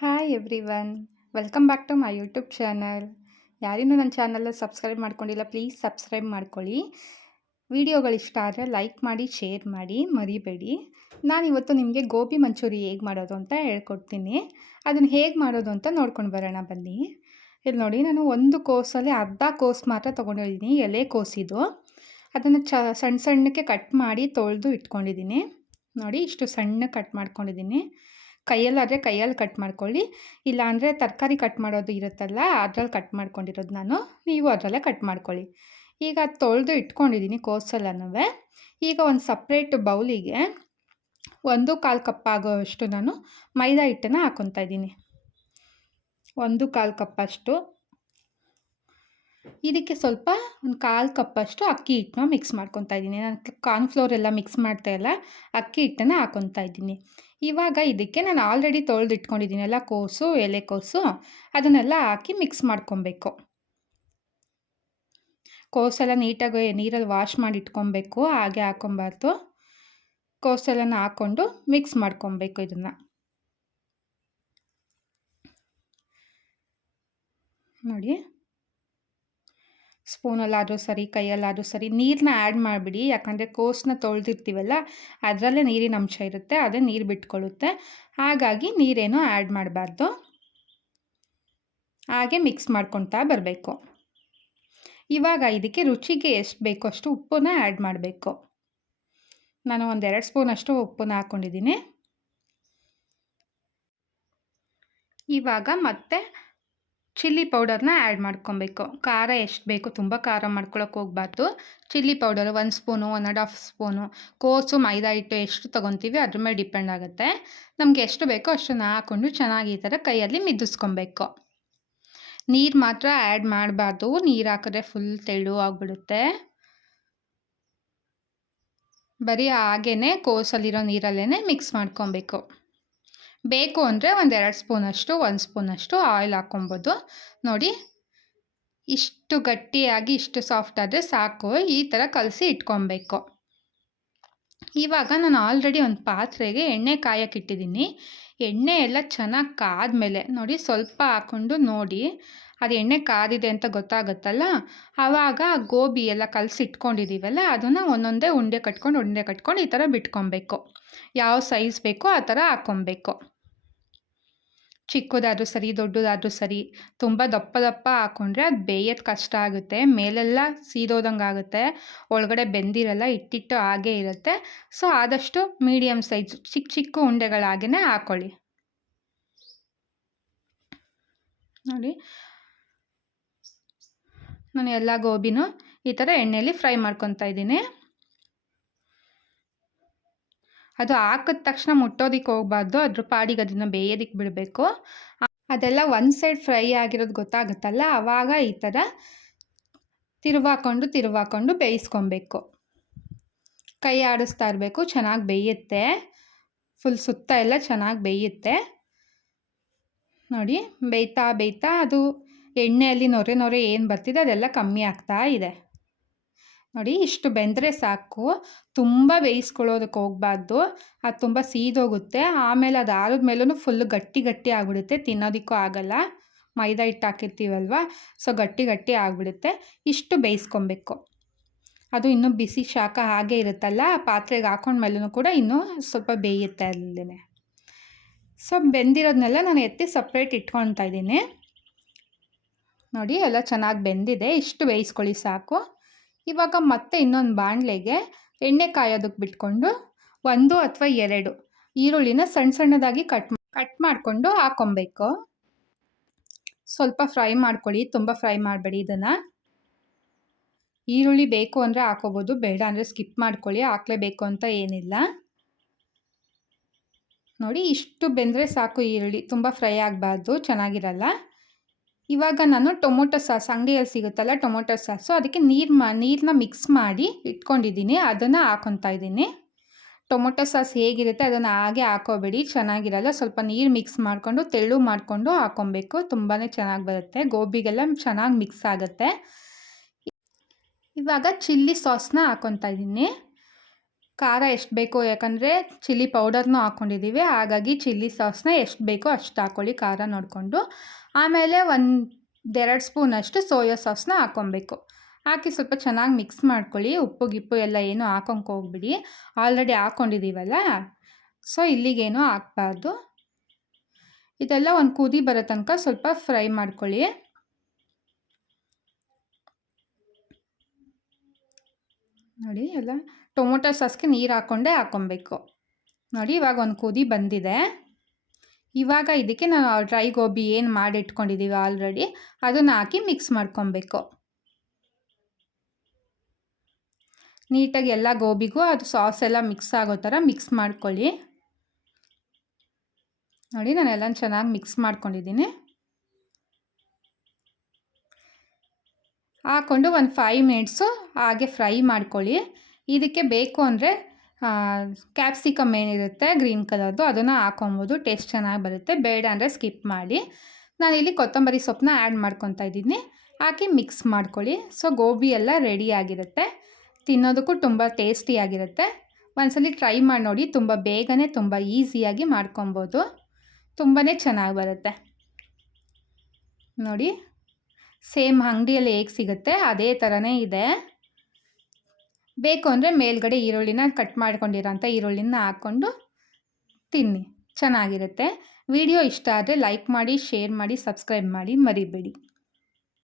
Hi everyone welcome back to my YouTube channel ಯಾರಿನೂ ನನ್ನ channel subscribe ಮಾಡ್ಕೊಂಡಿಲ್ಲ please subscribe ಮಾಡ್ಕೊಳ್ಳಿ. ವಿಡಿಯೋಗಳು ಇಷ್ಟ ಆದರೆ ಲೈಕ್ ಮಾಡಿ ಶೇರ್ ಮಾಡಿ, ಮರಿಬೇಡಿ. ನಾನಿವತ್ತು ನಿಮಗೆ ಗೋಬಿ ಮಂಚೂರಿ ಹೇಗೆ ಮಾಡೋದು ಅಂತ ಹೇಳ್ಕೊಡ್ತೀನಿ. ಅದನ್ನು ಹೇಗೆ ಮಾಡೋದು ಅಂತ ನೋಡ್ಕೊಂಡು ಬರೋಣ, ಬನ್ನಿ. ಇಲ್ಲಿ ನೋಡಿ, ನಾನು ಒಂದು ಕೋಸಲ್ಲಿ ಅರ್ಧ ಕೋಸ್ ಮಾತ್ರ ತೊಗೊಂಡಿದ್ದೀನಿ, ಎಲೆ ಕೋಸಿದು ಅದನ್ನು ಚ ಸಣ್ಣ ಸಣ್ಣಕ್ಕೆ ಕಟ್ ಮಾಡಿ ತೊಳೆದು ಇಟ್ಕೊಂಡಿದ್ದೀನಿ. ನೋಡಿ, ಇಷ್ಟು ಸಣ್ಣ ಕಟ್ ಮಾಡ್ಕೊಂಡಿದ್ದೀನಿ. ಕೈಯಲ್ಲಾದರೆ ಕೈಯಲ್ಲಿ ಕಟ್ ಮಾಡ್ಕೊಳ್ಳಿ. ಇಲ್ಲಾಂದರೆ ತರಕಾರಿ ಕಟ್ ಮಾಡೋದು ಇರುತ್ತಲ್ಲ, ಅದ್ರಲ್ಲಿ ಕಟ್ ಮಾಡ್ಕೊಂಡಿರೋದು ನಾನು, ನೀವು ಅದರಲ್ಲೇ ಕಟ್ ಮಾಡ್ಕೊಳ್ಳಿ. ಈಗ ತೊಳೆದು ಇಟ್ಕೊಂಡಿದ್ದೀನಿ ಕೋಸಲ್ಲನೂ ಈಗ ಒಂದು ಸಪ್ರೇಟ್ ಬೌಲಿಗೆ ಒಂದು ಕಾಲು ಕಪ್ ಆಗೋಷ್ಟು ನಾನು ಮೈದಾ ಹಿಟ್ಟನ್ನು ಹಾಕ್ಕೊತಾ ಇದ್ದೀನಿ. ಒಂದು ಕಾಲು ಕಪ್ಪಷ್ಟು. ಇದಕ್ಕೆ ಸ್ವಲ್ಪ ಒಂದು ಕಾಲು ಕಪ್ಪಷ್ಟು ಅಕ್ಕಿ ಹಿಟ್ಟನ್ನ ಮಿಕ್ಸ್ ಮಾಡ್ಕೊತಾ ಇದ್ದೀನಿ. ನಾನು ಕಾರ್ನ್ಫ್ಲೋರ್ ಎಲ್ಲ ಮಿಕ್ಸ್ ಮಾಡ್ತಾ ಇಲ್ಲ, ಅಕ್ಕಿ ಹಿಟ್ಟನ್ನು ಹಾಕ್ಕೊತಾ ಇದ್ದೀನಿ. ಇವಾಗ ಇದಕ್ಕೆ ನಾನು ಆಲ್ರೆಡಿ ತೊಳೆದು ಇಟ್ಕೊಂಡಿದ್ದೀನಲ್ಲ ಕೋಸು ಎಲೆಕೋಸು ಅದನ್ನೆಲ್ಲ ಹಾಕಿ ಮಿಕ್ಸ್ ಮಾಡ್ಕೊಬೇಕು. ಕೋಸೆಲ್ಲ ನೀಟಾಗಿ ನೀರಲ್ಲಿ ವಾಶ್ ಮಾಡಿ ಇಟ್ಕೊಬೇಕು, ಹಾಗೆ ಹಾಕೊಬಾರ್ದು. ಕೋಸೆಲ್ಲನ ಹಾಕ್ಕೊಂಡು ಮಿಕ್ಸ್ ಮಾಡ್ಕೊಬೇಕು ಇದನ್ನು. ನೋಡಿ. ಸ್ಪೂನಲ್ಲಾದರೂ ಸರಿ ಕೈಯಲ್ಲಾದರೂ ಸರಿ ನೀರನ್ನ ಆ್ಯಡ್ ಮಾಡಿಬಿಡಿ. ಯಾಕಂದರೆ ಕೋಸನ್ನ ತೊಳೆದಿರ್ತೀವಲ್ಲ, ಅದರಲ್ಲೇ ನೀರಿನ ಅಂಶ ಇರುತ್ತೆ, ಅದೇ ನೀರು ಬಿಟ್ಕೊಳ್ಳುತ್ತೆ. ಹಾಗಾಗಿ ನೀರೇನು ಆ್ಯಡ್ ಮಾಡಬಾರ್ದು. ಹಾಗೆ ಮಿಕ್ಸ್ ಮಾಡ್ಕೊತಾ ಬರಬೇಕು. ಇವಾಗ ಇದಕ್ಕೆ ರುಚಿಗೆ ಎಷ್ಟು ಬೇಕೋ ಅಷ್ಟು ಉಪ್ಪನ್ನ ಆ್ಯಡ್ ಮಾಡಬೇಕು. ನಾನು ಒಂದೆರಡು ಸ್ಪೂನಷ್ಟು ಉಪ್ಪನ್ನ ಹಾಕ್ಕೊಂಡಿದ್ದೀನಿ ಇವಾಗ ಮತ್ತೆ ಚಿಲ್ಲಿ ಪೌಡರ್ನ ಆ್ಯಡ್ ಮಾಡ್ಕೊಬೇಕು. ಖಾರ ಎಷ್ಟು ಬೇಕು ತುಂಬ ಖಾರ ಮಾಡ್ಕೊಳಕ್ಕೆ ಹೋಗ್ಬಾರ್ದು. ಚಿಲ್ಲಿ ಪೌಡರ್ ಒಂದು spoon, one and half spoon. ಕೋಸು, ಮೈದಾ ಹಿಟ್ಟು ಎಷ್ಟು ತೊಗೊತೀವಿ ಅದ್ರ ಮೇಲೆ ಡಿಪೆಂಡ್ ಆಗುತ್ತೆ. ನಮಗೆ ಎಷ್ಟು ಬೇಕೋ ಅಷ್ಟನ್ನು ಹಾಕ್ಕೊಂಡು ಚೆನ್ನಾಗಿ ಈ ಥರ ಕೈಯಲ್ಲಿ ಮಿದ್ದಿಸ್ಕೊಬೇಕು ನೀರು ಮಾತ್ರ ಆ್ಯಡ್ ಮಾಡಬಾರ್ದು. ನೀರು ಹಾಕಿದ್ರೆ ಫುಲ್ ತೆಳು ಆಗಿಬಿಡುತ್ತೆ. ಬರೀ ಹಾಗೇ ಕೋಸಲ್ಲಿರೋ ನೀರಲ್ಲೇ ಮಿಕ್ಸ್ ಮಾಡ್ಕೊಬೇಕು. ಬೇಕು ಅಂದರೆ ಒಂದು ಎರಡು ಸ್ಪೂನಷ್ಟು ಒಂದು ಸ್ಪೂನಷ್ಟು ಆಯಿಲ್ ಹಾಕ್ಕೊಬೋದು. ನೋಡಿ, ಇಷ್ಟು ಗಟ್ಟಿಯಾಗಿ, ಇಷ್ಟು ಸಾಫ್ಟ್ ಆದರೆ ಸಾಕು. ಈ ಥರ ಕಲಸಿ ಇಟ್ಕೊಬೇಕು. ಇವಾಗ ನಾನು ಆಲ್ರೆಡಿ ಒಂದು ಪಾತ್ರೆಗೆ ಎಣ್ಣೆ ಕಾಯಕ್ಕೆ ಇಟ್ಟಿದ್ದೀನಿ. ಎಣ್ಣೆ ಎಲ್ಲ ಚೆನ್ನಾಗಿ ಕಾದ್ಮೇಲೆ, ನೋಡಿ ಸ್ವಲ್ಪ ಹಾಕ್ಕೊಂಡು ನೋಡಿ, ಅದು ಎಣ್ಣೆ ಕಾದಿದೆ ಅಂತ ಗೊತ್ತಾಗುತ್ತಲ್ಲ? ಆವಾಗ ಗೋಬಿ ಎಲ್ಲ ಕಲಸಿ ಇಟ್ಕೊಂಡಿದ್ದೀವಲ್ಲ ಅದನ್ನು ಒಂದೊಂದೇ ಉಂಡೆ ಕಟ್ಕೊಂಡು ಉಂಡೆ ಕಟ್ಕೊಂಡು ಈ ಥರ ಬಿಟ್ಕೊಬೇಕು. ಯಾವ ಸೈಜ್ ಬೇಕೋ ಆ ಥರ ಹಾಕ್ಕೊಬೇಕು. ಚಿಕ್ಕದಾದರೂ ಸರಿ, ದೊಡ್ಡದಾದರೂ ಸರಿ ತುಂಬ ದಪ್ಪ ದಪ್ಪ ಹಾಕ್ಕೊಂಡ್ರೆ ಅದು ಬೇಯೋದು ಕಷ್ಟ ಆಗುತ್ತೆ. ಮೇಲೆಲ್ಲ ಸೀದೋದಂಗೆ ಆಗುತ್ತೆ. ಒಳಗಡೆ ಬೆಂದಿರಲ್ಲ, ಇಟ್ಟಿಟ್ಟು ಹಾಗೇ ಇರುತ್ತೆ. ಸೊ, ಆದಷ್ಟು ಮೀಡಿಯಮ್ ಸೈಜ್ ಚಿಕ್ಕ ಚಿಕ್ಕ ಉಂಡೆಗಳಾಗೇ ಹಾಕ್ಕೊಳ್ಳಿ ನೋಡಿ. ನಾನು ಎಲ್ಲ ಗೋಬಿನೂ ಈ ಥರ ಎಣ್ಣೆಯಲ್ಲಿ ಫ್ರೈ ಮಾಡ್ಕೊತಾ ಇದ್ದೀನಿ. ಅದು ಹಾಕಿದ ತಕ್ಷಣ ಮುಟ್ಟೋದಕ್ಕೆ ಹೋಗ್ಬಾರ್ದು, ಅದ್ರ ಪಾಡಿಗೆ ಅದನ್ನು ಬೇಯೋದಕ್ಕೆ ಬಿಡಬೇಕು. ಅದೆಲ್ಲ ಒಂದು ಸೈಡ್ ಫ್ರೈ ಆಗಿರೋದು ಗೊತ್ತಾಗುತ್ತಲ್ಲ ಆವಾಗ ಈ ಥರ ತಿರುವಾಕೊಂಡು ತಿರುವಾಕೊಂಡು ಬೇಯಿಸ್ಕೊಬೇಕು. ಕೈ ಆಡಿಸ್ತಾ ಇರಬೇಕು, ಚೆನ್ನಾಗಿ ಬೇಯುತ್ತೆ. ಫುಲ್ ಸುತ್ತ ಎಲ್ಲ ಚೆನ್ನಾಗಿ ಬೇಯುತ್ತೆ. ನೋಡಿ, ಬೇಯ್ತಾ ಬೇಯ್ತಾ ಅದು ಎಣ್ಣೆಯಲ್ಲಿ ನೊರೆ ನೊರೆ ಏನು ಬರ್ತಿದೆ ಅದೆಲ್ಲ ಕಮ್ಮಿ ಆಗ್ತಾ ಇದೆ. ನೋಡಿ, ಇಷ್ಟು ಬೆಂದರೆ ಸಾಕು. ತುಂಬ ಬೇಯಿಸ್ಕೊಳ್ಳೋದಕ್ಕೆ ಹೋಗ್ಬಾರ್ದು. ಅದು ತುಂಬ ಸೀದೋಗುತ್ತೆ. ಆಮೇಲೆ ಅದು ಆರಿದ್ಮೇಲೂ ಫುಲ್ ಗಟ್ಟಿ ಗಟ್ಟಿ ಆಗಿಬಿಡುತ್ತೆ. ತಿನ್ನೋದಕ್ಕೂ ಆಗಲ್ಲ. ಮೈದಾ ಹಿಟ್ಟು ಹಾಕಿರ್ತೀವಲ್ವ? ಸೊ ಗಟ್ಟಿ ಗಟ್ಟಿ ಆಗಿಬಿಡುತ್ತೆ. ಇಷ್ಟು ಬೇಯಿಸ್ಕೊಬೇಕು. ಅದು ಇನ್ನೂ ಬಿಸಿ ಶಾಖ ಹಾಗೆ ಇರುತ್ತಲ್ಲ ಪಾತ್ರೆಗೆ ಹಾಕೊಂಡ್ಮೇಲೂ ಕೂಡ ಇನ್ನೂ ಸ್ವಲ್ಪ ಬೇಯುತ್ತೆ ಅಲ್ಲೇ ಸೊ ಬೆಂದಿರೋದನ್ನೆಲ್ಲ ನಾನು ಎತ್ತಿ ಸಪ್ರೇಟ್ ಇಟ್ಕೊಳ್ತಾ ಇದ್ದೀನಿ. ನೋಡಿ, ಎಲ್ಲ ಚೆನ್ನಾಗಿ ಬೆಂದಿದೆ. ಇಷ್ಟು ಬೇಯಿಸ್ಕೊಳ್ಳಿ ಸಾಕು. ಇವಾಗ ಮತ್ತೆ ಇನ್ನೊಂದು ಬಾಣಲೆಗೆ ಎಣ್ಣೆ ಕಾಯೋದಕ್ಕೆ ಬಿಟ್ಕೊಂಡು ಒಂದು ಅಥವಾ ಎರಡು ಈರುಳ್ಳಿನ ಸಣ್ಣ ಸಣ್ಣದಾಗಿ ಕಟ್ ಕಟ್ ಮಾಡಿಕೊಂಡು ಹಾಕೊಬೇಕು. ಸ್ವಲ್ಪ ಫ್ರೈ ಮಾಡ್ಕೊಳ್ಳಿ, ತುಂಬ ಫ್ರೈ ಮಾಡಬೇಡಿ ಇದನ್ನು. ಈರುಳ್ಳಿ ಬೇಕು ಅಂದರೆ ಹಾಕೋಬೋದು, ಬೇಡ ಅಂದರೆ ಸ್ಕಿಪ್ ಮಾಡ್ಕೊಳ್ಳಿ, ಹಾಕ್ಲೇಬೇಕು ಅಂತ ಏನಿಲ್ಲ. ನೋಡಿ, ಇಷ್ಟು ಬೆಂದರೆ ಸಾಕು ಈರುಳ್ಳಿ, ತುಂಬ ಫ್ರೈ ಆಗಬಾರ್ದು, ಚೆನ್ನಾಗಿರಲ್ಲ. ಇವಾಗ ನಾನು ಟೊಮೊಟೊ ಸಾಸ್, ಅಂಗಡಿಯಲ್ಲಿ ಸಿಗುತ್ತಲ್ಲ ಟೊಮೊಟೊ ಸಾಸು. ಅದಕ್ಕೆ ನೀರು ಮಾ ನೀರನ್ನ ಮಿಕ್ಸ್ ಮಾಡಿ ಇಟ್ಕೊಂಡಿದ್ದೀನಿ. ಅದನ್ನು ಹಾಕೊತಾ ಇದ್ದೀನಿ. ಟೊಮೊಟೊ ಸಾಸ್ ಹೇಗಿರುತ್ತೆ ಅದನ್ನು ಹಾಗೆ ಹಾಕೋಬೇಡಿ. ಚೆನ್ನಾಗಿರಲ್ಲ. ಸ್ವಲ್ಪ ನೀರು ಮಿಕ್ಸ್ ಮಾಡಿಕೊಂಡು ತೆಳ್ಳು ಮಾಡಿಕೊಂಡು ಹಾಕೊಬೇಕು. ತುಂಬಾ ಚೆನ್ನಾಗಿ ಬರುತ್ತೆ. ಗೋಬಿಗೆಲ್ಲ ಚೆನ್ನಾಗಿ ಮಿಕ್ಸ್ ಆಗುತ್ತೆ. ಇವಾಗ ಚಿಲ್ಲಿ ಸಾಸ್ನ ಹಾಕೊತಾ ಇದ್ದೀನಿ. ಖಾರ ಎಷ್ಟು ಬೇಕೋ, ಯಾಕಂದರೆ ಚಿಲ್ಲಿ ಪೌಡರ್ನೂ ಹಾಕ್ಕೊಂಡಿದ್ದೀವಿ ಹಾಗಾಗಿ ಚಿಲ್ಲಿ ಸಾಸ್ನ ಎಷ್ಟು ಬೇಕೋ ಅಷ್ಟು ಹಾಕ್ಕೊಳ್ಳಿ ಖಾರ ನೋಡಿಕೊಂಡು. ಆಮೇಲೆ ಒಂದೆರಡು ಸ್ಪೂನಷ್ಟು ಸೋಯಾ ಸಾಸ್ನ ಹಾಕ್ಕೊಬೇಕು ಹಾಕಿ ಸ್ವಲ್ಪ ಚೆನ್ನಾಗಿ ಮಿಕ್ಸ್ ಮಾಡ್ಕೊಳ್ಳಿ. ಉಪ್ಪು, ಗಿಪ್ಪು ಎಲ್ಲ ಏನು ಹಾಕೊಂಕ್ ಹೋಗ್ಬಿಡಿ. ಆಲ್ರೆಡಿ ಹಾಕ್ಕೊಂಡಿದ್ದೀವಲ್ಲ ಸೊ, ಇಲ್ಲಿಗೇನು ಹಾಕ್ಬಾರ್ದು. ಇದೆಲ್ಲ ಒಂದು ಕುದಿ ಬರೋ ತನಕ ಸ್ವಲ್ಪ ಫ್ರೈ ಮಾಡ್ಕೊಳ್ಳಿ. ನೋಡಿ, ಎಲ್ಲ ಟೊಮೊಟೊ ಸಾಸ್ಗೆ ನೀರು ಹಾಕ್ಕೊಂಡೇ ಹಾಕ್ಕೊಬೇಕು ನೋಡಿ, ಇವಾಗ ಒಂದು ಕುದಿ ಬಂದಿದೆ. ಇವಾಗ ಇದಕ್ಕೆ ನಾನು ಡ್ರೈ ಗೋಬಿ ಏನು ಮಾಡಿಟ್ಕೊಂಡಿದ್ದೀವಿ ಆಲ್ರೆಡಿ, ಅದನ್ನು ಹಾಕಿ ಮಿಕ್ಸ್ ಮಾಡ್ಕೊಬೇಕು. ನೀಟಾಗಿ ಎಲ್ಲ ಗೋಬಿಗೂ ಅದು ಸಾಸ್ ಎಲ್ಲ ಮಿಕ್ಸ್ ಆಗೋ ಥರ ಮಿಕ್ಸ್ ಮಾಡ್ಕೊಳ್ಳಿ. ನೋಡಿ, ನಾನು ಎಲ್ಲ ಚೆನ್ನಾಗಿ ಮಿಕ್ಸ್ ಮಾಡ್ಕೊಂಡಿದ್ದೀನಿ. ಹಾಕ್ಕೊಂಡು ಒಂದು ಫೈವ್ ಮಿನಿಟ್ಸು ಹಾಗೆ ಫ್ರೈ ಮಾಡ್ಕೊಳ್ಳಿ. ಇದಕ್ಕೆ ಬೇಕು ಅಂದರೆ ಕ್ಯಾಪ್ಸಿಕಮ್ ಏನಿರುತ್ತೆ ಗ್ರೀನ್ ಕಲರ್ದು ಅದನ್ನು ಹಾಕೊಬೋದು. ಟೇಸ್ಟ್ ಚೆನ್ನಾಗಿ ಬರುತ್ತೆ. ಬೇಡ ಅಂದರೆ ಸ್ಕಿಪ್ ಮಾಡಿ. ನಾನಿಲ್ಲಿ ಕೊತ್ತಂಬರಿ ಸೊಪ್ಪನ್ನ ಆ್ಯಡ್ ಮಾಡ್ಕೊತಾ ಇದ್ದೀನಿ. ಹಾಕಿ ಮಿಕ್ಸ್ ಮಾಡ್ಕೊಳ್ಳಿ. ಸೊ ಗೋಬಿ ಎಲ್ಲ ರೆಡಿಯಾಗಿರುತ್ತೆ ತಿನ್ನೋದಕ್ಕೂ ತುಂಬ ಟೇಸ್ಟಿಯಾಗಿರುತ್ತೆ ಒಂದ್ಸಲಿ ಟ್ರೈ ಮಾಡಿ ನೋಡಿ. ತುಂಬ ಬೇಗನೆ, ತುಂಬ ಈಸಿಯಾಗಿ ಮಾಡ್ಕೊಬೋದು. ತುಂಬಾ ಚೆನ್ನಾಗಿ ಬರುತ್ತೆ. ನೋಡಿ. ಸೇಮ್ ಅಂಗಡಿಯಲ್ಲಿ ಹೇಗೆ ಸಿಗುತ್ತೆ? ಅದೇ ಥರನೇ ಇದೆ. ಬೇಕು ಅಂದರೆ ಮೇಲ್ಗಡೆ ಈರುಳ್ಳಿನ ಕಟ್ ಮಾಡ್ಕೊಂಡಿರೋಂಥ ಈರುಳ್ಳಿನ ಹಾಕ್ಕೊಂಡು ತಿನ್ನಿ. ಚೆನ್ನಾಗಿರುತ್ತೆ. ವಿಡಿಯೋ ಇಷ್ಟ ಆದರೆ ಲೈಕ್ ಮಾಡಿ ಶೇರ್ ಮಾಡಿ ಸಬ್ಸ್ಕ್ರೈಬ್ ಮಾಡಿ ಮರಿಬೇಡಿ.